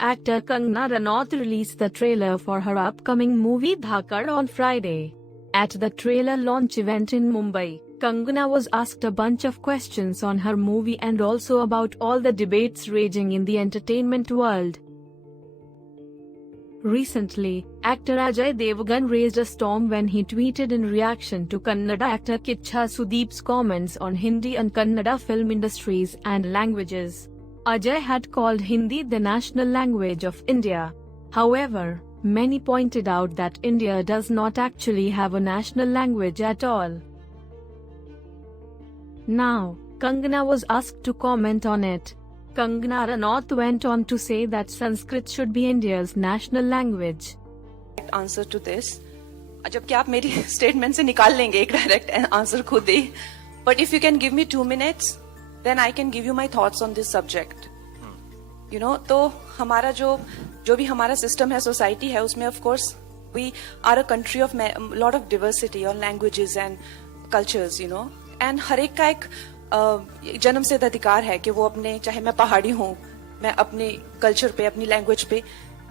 Actor Kangana Ranaut released the trailer for her upcoming movie Dhakad on Friday. At the trailer launch event in Mumbai, Kangana was asked a bunch of questions on her movie and also about all the debates raging in the entertainment world. Recently, actor Ajay Devgan raised a storm when he tweeted in reaction to Kannada actor Kichha Sudeep's comments on Hindi and Kannada film industries and languages. Ajay had called Hindi the national language of India. However, many pointed out that India does not actually have a national language at all. Now, Kangana was asked to comment on it. Kangana Ranaut went on to say that Sanskrit should be India's national language. Answer to this, जबकि आप मेरी statement से निकाल लेंगे एक direct answer खुद ही, but if you can give me 2 minutes, then I can give you my thoughts on this subject. You know, तो हमारा जो भी हमारा system है, society है, उसमें of course we are a country of lot of diversity on languages and cultures, you know, and हर एक का एक जन्म सिद्ध अधिकार है कि वो अपने, चाहे मैं पहाड़ी हूँ, मैं अपने कल्चर पे, अपनी लैंग्वेज पे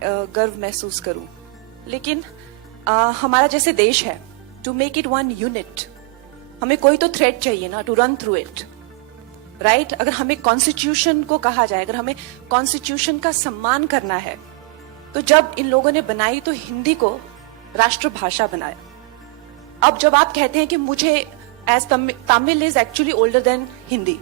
गर्व महसूस करूं। लेकिन हमारा जैसे देश है, to make it one unit, हमें कोई तो थ्रेड चाहिए ना, to run through it, right. अगर हमें कॉन्स्टिट्यूशन को कहा जाए, अगर हमें कॉन्स्टिट्यूशन का सम्मान करना है, तो जब इन लोगों ने बनाई तो हिंदी को राष्ट्रभाषा बनाया। अब जब आप कहते हैं कि मुझे as Tamil is actually older than Hindi,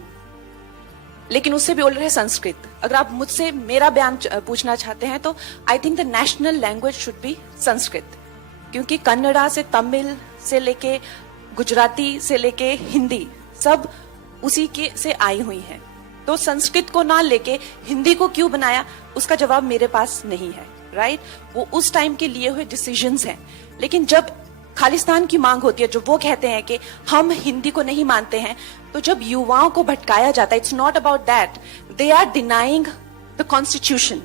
लेकिन उससे भी older है संस्कृत। अगर आप मुझसे मेरा बयान पूछना चाहते हैं तो I think the national language should be Sanskrit, क्योंकि कन्नड़ा से तमिल से लेके गुजराती से लेके हिंदी सब उसी के से आई हुई हैं। तो संस्कृत को ना लेके हिंदी को क्यों बनाया, उसका जवाब मेरे पास नहीं है, राइट। वो उस टाइम के लिए हुए डिसीजंस हैं। लेकिन जब खालिस्तान की मांग होती है, जो वो कहते हैं कि हम हिंदी को नहीं मानते हैं, तो जब युवाओं को भटकाया जाता है, it's not about that, they are denying the constitution,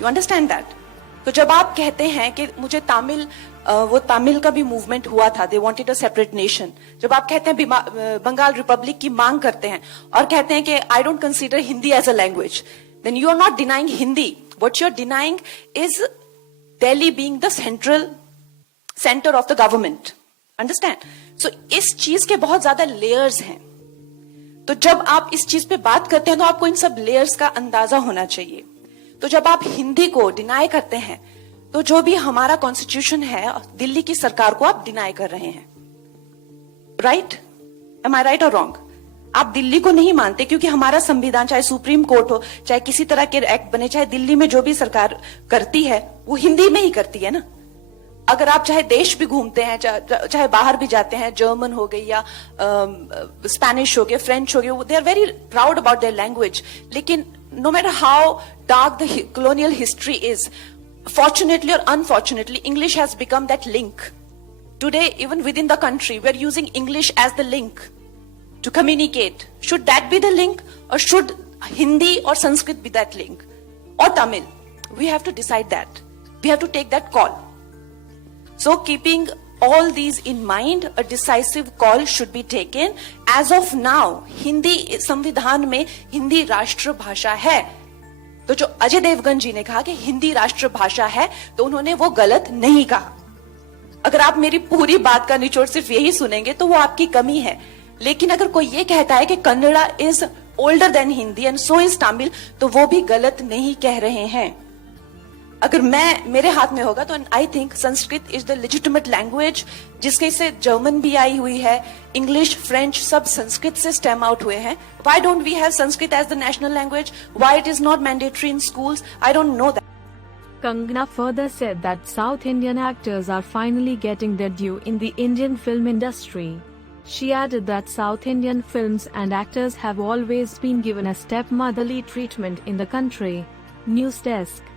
you understand that. तो जब आप कहते हैं कि मुझे तमिल, वो तमिल का भी मूवमेंट हुआ था, they wanted a separate nation, जब आप कहते हैं बंगाल रिपब्लिक की मांग करते हैं और कहते हैं कि I don't consider Hindi as a language, then you are not denying Hindi, what you are denying is Delhi being the centre of the government, understand. So इस चीज के बहुत ज्यादा लेयर्स हैं। तो जब आप इस चीज पे बात करते हैं तो आपको इन सब लेयर्स का अंदाजा होना चाहिए। तो जब आप हिंदी को डिनाई करते हैं, तो जो भी हमारा कॉन्स्टिट्यूशन है, दिल्ली की सरकार को आप डिनाई कर रहे हैं, राइट। एम आई राइट और रॉन्ग? आप दिल्ली को नहीं मानते क्योंकि हमारा संविधान, चाहे सुप्रीम कोर्ट हो, चाहे किसी तरह के एक्ट बने, चाहे दिल्ली में जो भी सरकार करती है वो हिंदी में ही करती है ना। अगर आप चाहे देश भी घूमते हैं, चाहे बाहर भी जाते हैं, जर्मन हो गई या स्पेनिश हो गए, फ्रेंच हो गए, they are very proud about their language. लेकिन no matter how dark the colonial history is, fortunately or unfortunately, English has become that link. Today, even within the country, we are using English as the link to communicate. Should that be the link, or should Hindi or Sanskrit be that link, or Tamil? We have to decide that. We have to take that call. So keeping all these in mind, a decisive call should be taken. As of now, Hindi संविधान में हिंदी राष्ट्रभाषा है। तो जो अजय देवगन जी ने कहा कि हिंदी राष्ट्रभाषा है, तो उन्होंने वो गलत नहीं कहा। अगर आप मेरी पूरी बात का निचोड़ सिर्फ यही सुनेंगे तो वो आपकी कमी है। लेकिन अगर कोई ये कहता है कि Kannada is older than Hindi and so is Tamil, तो वो भी गलत नहीं कह रहे हैं। अगर मेरे हाथ में होगा तो I think Sanskrit is the legitimate language, जिसके से जर्मन भी आई हुई है, इंग्लिश, फ्रेंच सब संस्कृत से स्टेम आउट हुए हैं। Why don't we have Sanskrit as the national language? Why it is not mandatory in schools? I don't know that. Kangana further said that South Indian actors are finally getting their due in the Indian film industry. She added that South Indian films and actors have always been given a stepmotherly treatment in the country. News Desk.